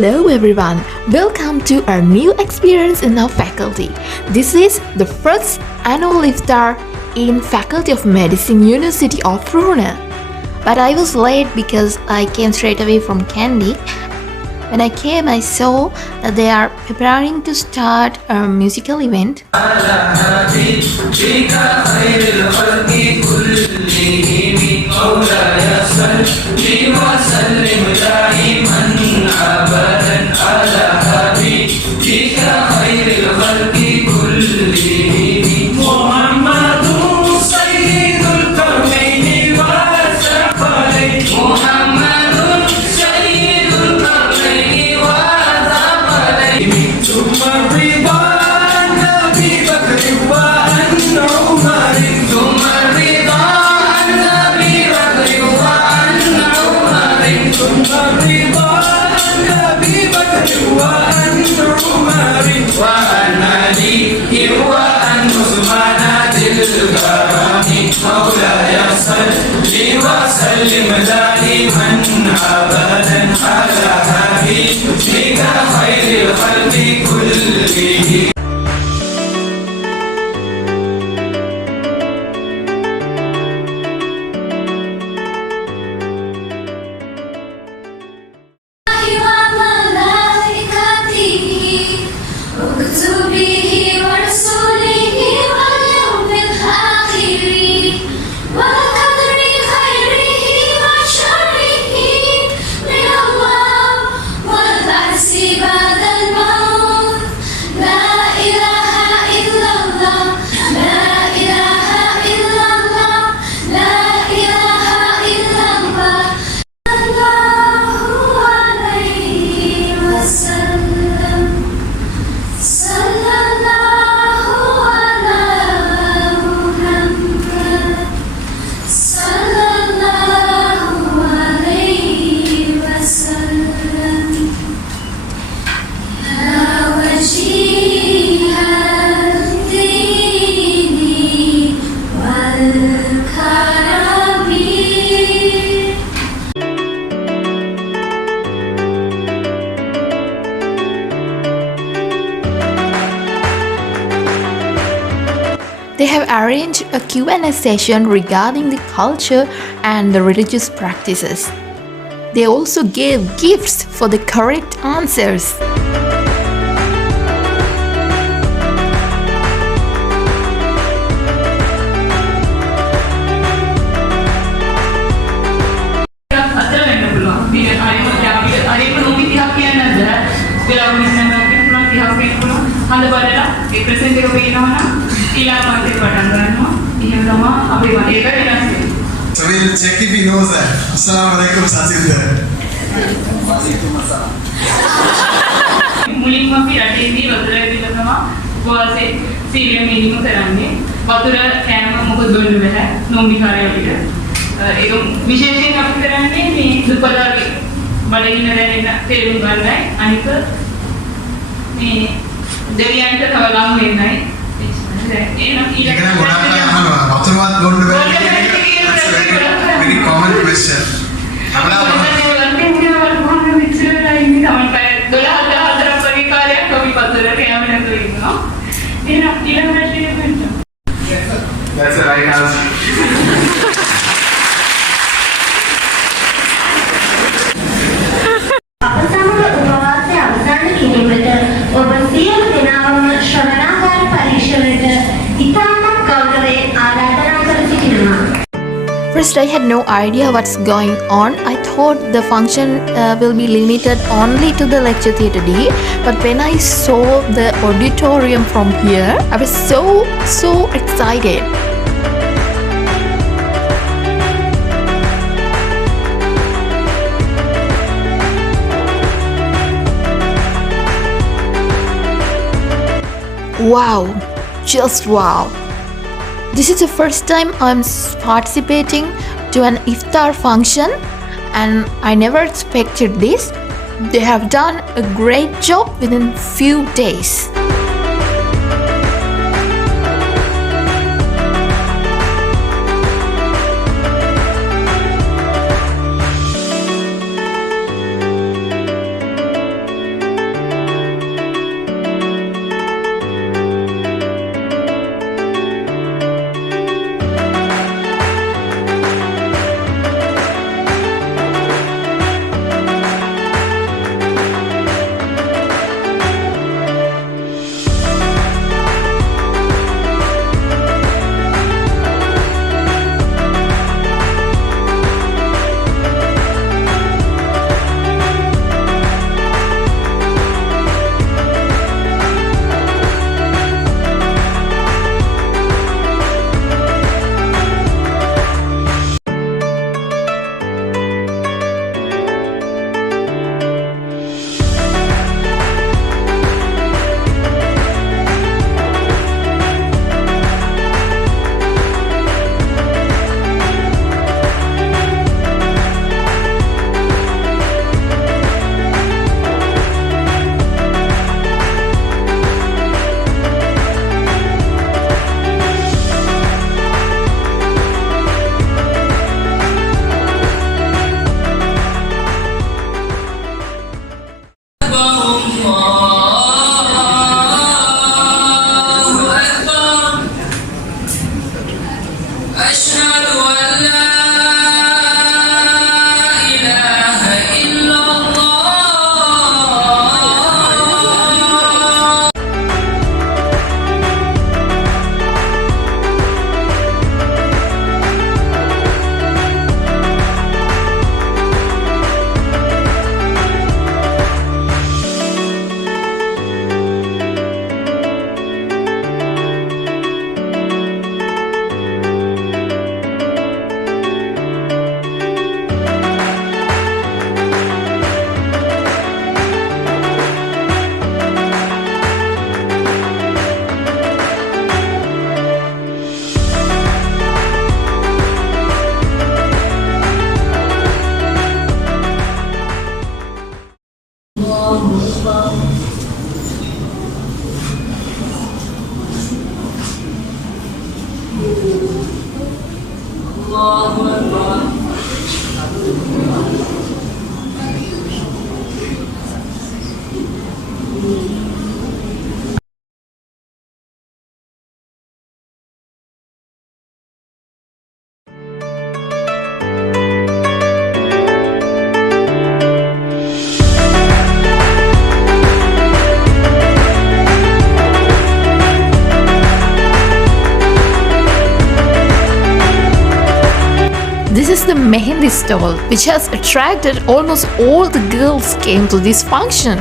Hello everyone, welcome to our new experience in our faculty. This is the first annual Iftar in Faculty of Medicine, University of Brunei. But I was late because I came straight away from Kandy. When I came, I saw that they are preparing to start a musical event. They have arranged a Q&A session regarding the culture and the religious practices. They also gave gifts for the correct answers. So we'll check if he knows that. Assalamu alaikum Satindar. මුලින්ම අපි රටේදී වතුර ඇවිල්ලා තමයි උපවාසයේ සීලය මිනිමු කරන්නේ. වතුර කෑම මොකද බොන්න බෑ නොමිකාරය අපිට. ඒක විශේෂයෙන් අපි කරන්නේ මේ දුප්පතාගේ බඩගින්න දැනෙන තේරුම් ගන්නයි. අනික මේ දෙවියන්ට තව ලඟ වෙන්නයි. ඒක නම් ගොඩක් අය අහනවා වතුරවත් බොන්න බෑ. Very common question. That's the right answer. First, I had no idea what's going on. I thought the function will be limited only to the lecture theatre D. But when I saw the auditorium from here, I was so excited. Wow, just wow. This is the first time I'm participating to an Iftar function and I never expected this. They have done a great job within few days. This is the Mehendi stall, which has attracted almost all the girls came to this function.